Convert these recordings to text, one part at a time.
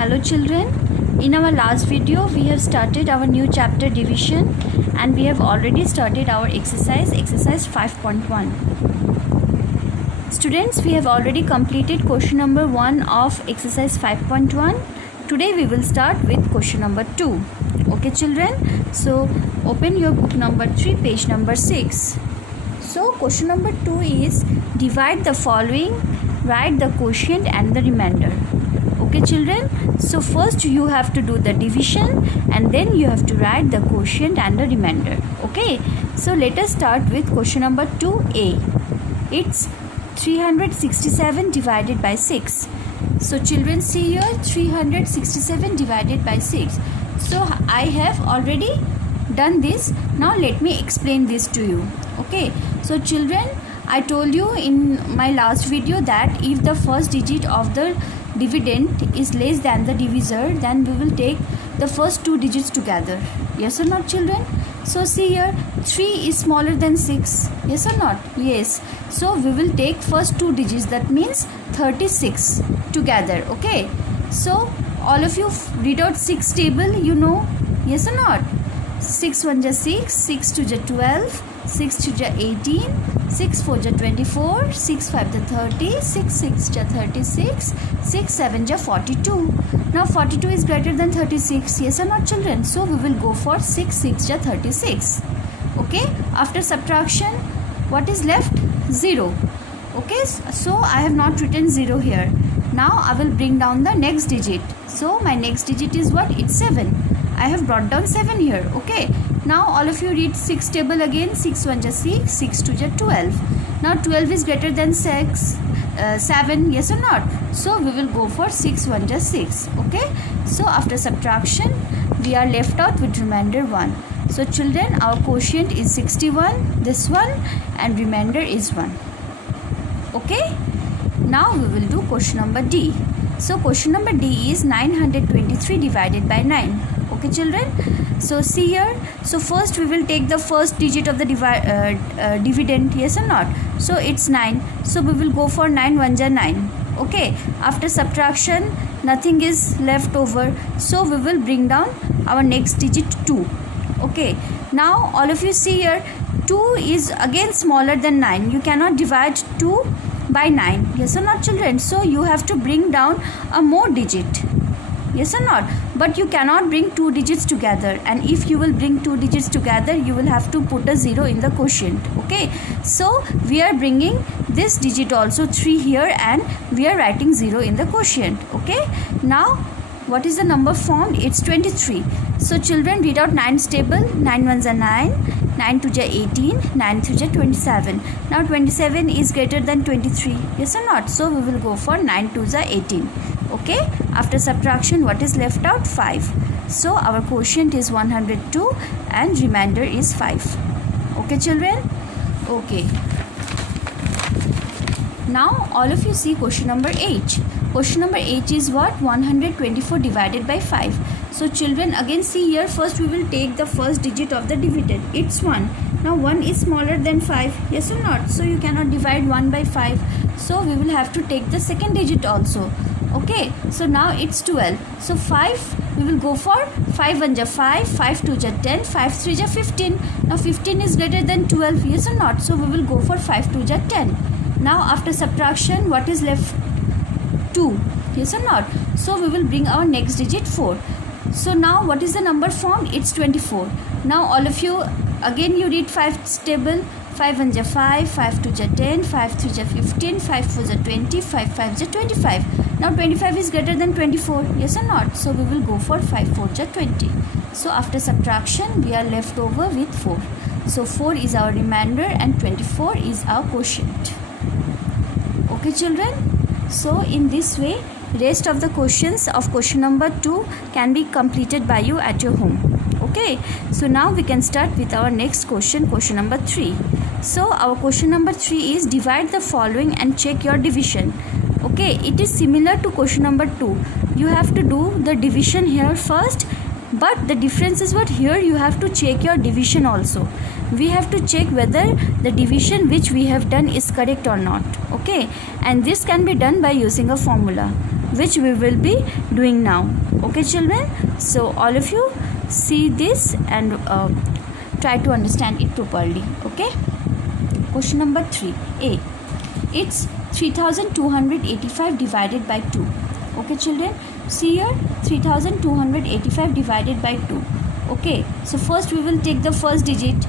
Hello children, in our last video we have started our new chapter division and we have already started our exercise 5.1. Students, we have already completed question number 1 of exercise 5.1. Today we will start with question number 2. Okay children, so open your book number 3, page number 6. So question number 2 is divide the following, write the quotient and the remainder. Okay children, so first you have to do the division and then you have to write the quotient and the remainder. Okay, so let us start with question number 2a. It's 367 divided by 6. So children, see here, 367 divided by 6. So I have already done this. Now let me explain this to you. Okay, so children, I told you in my last video that if the first digit of the dividend is less than the divisor, then we will take the first two digits together. Yes or not children? So see here, 3 is smaller than 6. Yes or not? Yes. So we will take first two digits, that means 36 together. Okay. So all of you read out 6 table, you know. Yes or not? 6 1 ja 6, 6 2 ja 12, 6 2 ja 18, 6 4 ja 24, 6 5 ja 30, 6 6 ja 36, 6 7 ja 42. Now 42 is greater than 36. Yes or not children? So we will go for 6 6 ja 36. Okay. After subtraction, what is left? 0. Okay. So I have not written 0 here. Now I will bring down the next digit. So my next digit is what? It's 7. I have brought down 7 here. Okay. Now all of you read 6 table again. 6 1 ja 6, 6 2 ja 12. Now 12 is greater than 7. Yes or not? So we will go for 6 1 ja 6. Okay. So after subtraction, we are left out with remainder 1. So children, our quotient is 61, this one, and remainder is 1. Okay. Now we will do question number D. So question number D is 923 divided by 9. Okay children, so see here, so first we will take the first digit of the dividend. Yes or not? So it's 9, so we will go for 9 1 ja 9. Okay, after subtraction, nothing is left over, so we will bring down our next digit 2. Okay, now all of you see here, 2 is again smaller than 9. You cannot divide 2 by 9. Yes or not children? So you have to bring down a more digit. Yes or not? But you cannot bring two digits together, and if you will bring two digits together, you will have to put a 0 in the quotient. Okay, so we are bringing this digit also 3 here, and we are writing 0 in the quotient. Okay, now what is the number formed? It's 23. So children, read out 9's table. 9 1 ja 9, 9 2 ja 18, 9 3 ja 27. Now 27 is greater than 23. Yes or not? So we will go for 9 2 ja 18. Okay, after subtraction, what is left out? 5. So our quotient is 102 and remainder is 5. Okay children? Okay. Now all of you see question number 8. Question number 8 is what? 124 divided by 5. So children, again see here, first we will take the first digit of the dividend. It's 1. Now 1 is smaller than 5. Yes or not? So you cannot divide 1 by 5. So we will have to take the second digit also. Okay, so now it's 12. So 5, we will go for 5 1 ja 5, 5 2 ja 10, 5 3 ja 15. Now 15 is greater than 12. Yes or not? So we will go for 5 2 ja 10. Now after subtraction, what is left? 2. Yes or not? So we will bring our next digit 4. So now what is the number formed? It's 24. Now all of you, again you read 5's table. 5 1 ja 5, 5 2 ja 10, 5 3 ja 15, 5 4 ja 20, 5 5 ja 25. Now 25 is greater than 24. Yes or not? So we will go for 5 4 ja 20. So after subtraction, we are left over with 4. So 4 is our remainder and 24 is our quotient. Okay children? So in this way, rest of the questions of question number 2 can be completed by you at your home. Okay, so now we can start with our next question, question number 3. So our question number 3 is divide the following and check your division. Okay, it is similar to question number 2. You have to do the division here first, but the difference is what? Here you have to check your division also. We have to check whether the division which we have done is correct or not. Okay, and this can be done by using a formula. which we will be doing now. Okay children, so all of you see this and try to understand it properly. Okay, question number 3a, it's 3285 divided by 2. Okay children, see here, 3285 divided by 2. Okay, so first we will take the first digit.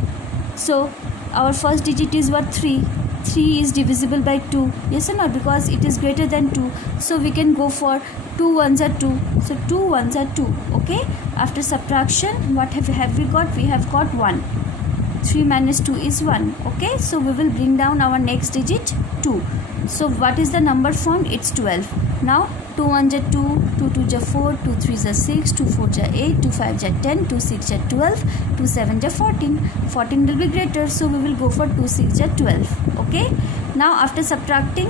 So our first digit is what? 3. 3 is divisible by 2, yes or not, because it is greater than 2. So we can go for 2 ones are 2, so 2 ones are 2. Okay, after subtraction, what have we got? We have got 1. 3 minus 2 is 1. Okay, so we will bring down our next digit 2. So what is the number formed? It's 12. Now 2 1s are 2, 2 2s are 4, 2 3s are 6, 2 4s are 8, 2 5s are 10, 2 6s are 12, 2 7s are 14. 14 will be greater, so we will go for 2 6s are 12. Okay, now after subtracting,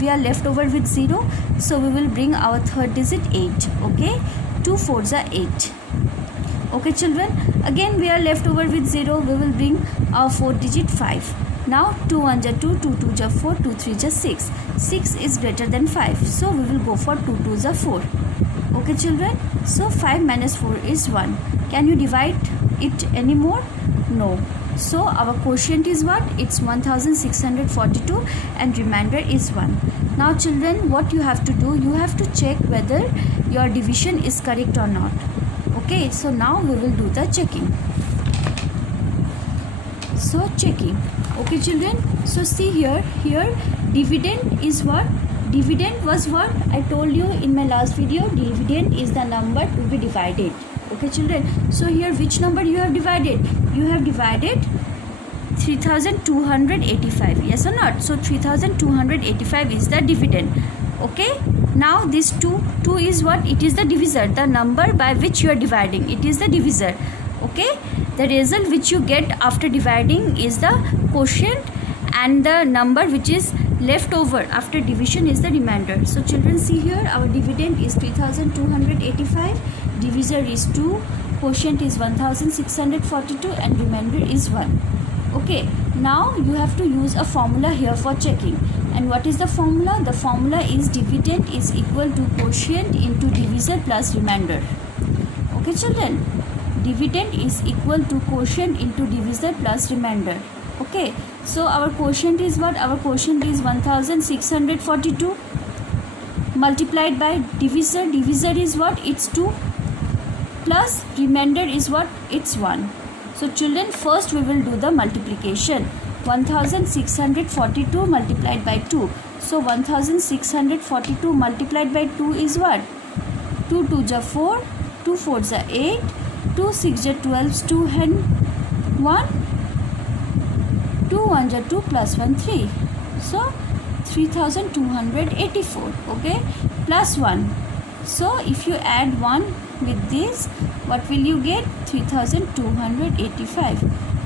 we are left over with 0, so we will bring our third digit 8. Okay, 2 4s are 8. Okay children, again we are left over with 0, we will bring our fourth digit 5. Now 2 1s are 2, 2 2s are 4, 2 3s are 6. 6 is greater than 5, so we will go for 2 2s are 4. Okay children, so 5 minus 4 is 1. Can you divide it anymore? No. So our quotient is what? It's 1642 and remainder is 1. Now children, what you have to do? You have to check whether your division is correct or not. Okay, so now we will do the checking. So checking. Okay children, so see here dividend is what? Dividend was what? I told you in my last video, dividend is the number to be divided. Okay children, so here which number you have divided? You have divided 3285, yes or not? So 3285 is the dividend. Okay, now this 2 is what? It is the divisor, the number by which you are dividing, it is the divisor. Okay, the result which you get after dividing is the quotient, and the number which is left over after division is the remainder. So children, see here, our dividend is 3285, divisor is 2, quotient is 1642 and remainder is 1. Okay, now you have to use a formula here for checking. And what is the formula? The formula is dividend is equal to quotient into divisor plus remainder. Okay children, dividend is equal to quotient into divisor plus remainder. Okay, so our quotient is what? Our quotient is 1642 multiplied by divisor. Divisor is what? It's 2 plus remainder is what? It's 1. So children, first we will do the multiplication. 1642 multiplied by 2. So 1642 multiplied by 2 is what? 2 2s are 4, 2 4s are 8, 2 6s are 12, 2 and 1, 2 1s are 2 plus 1 3. So 3284. Okay, plus 1. So if you add 1 with this, what will you get? 3285.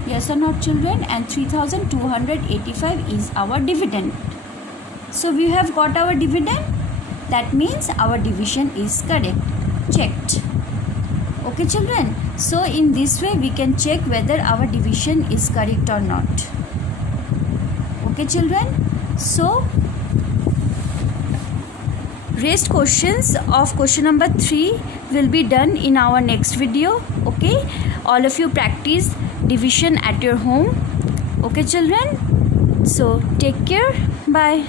Yes or not children? And 3285 is our dividend. So we have got our dividend. That means our division is correct. Checked. Okay children, so in this way we can check whether our division is correct or not. Okay children, so rest questions of question number 3 will be done in our next video. Okay, all of you practice division at your home. Okay children, so take care, bye.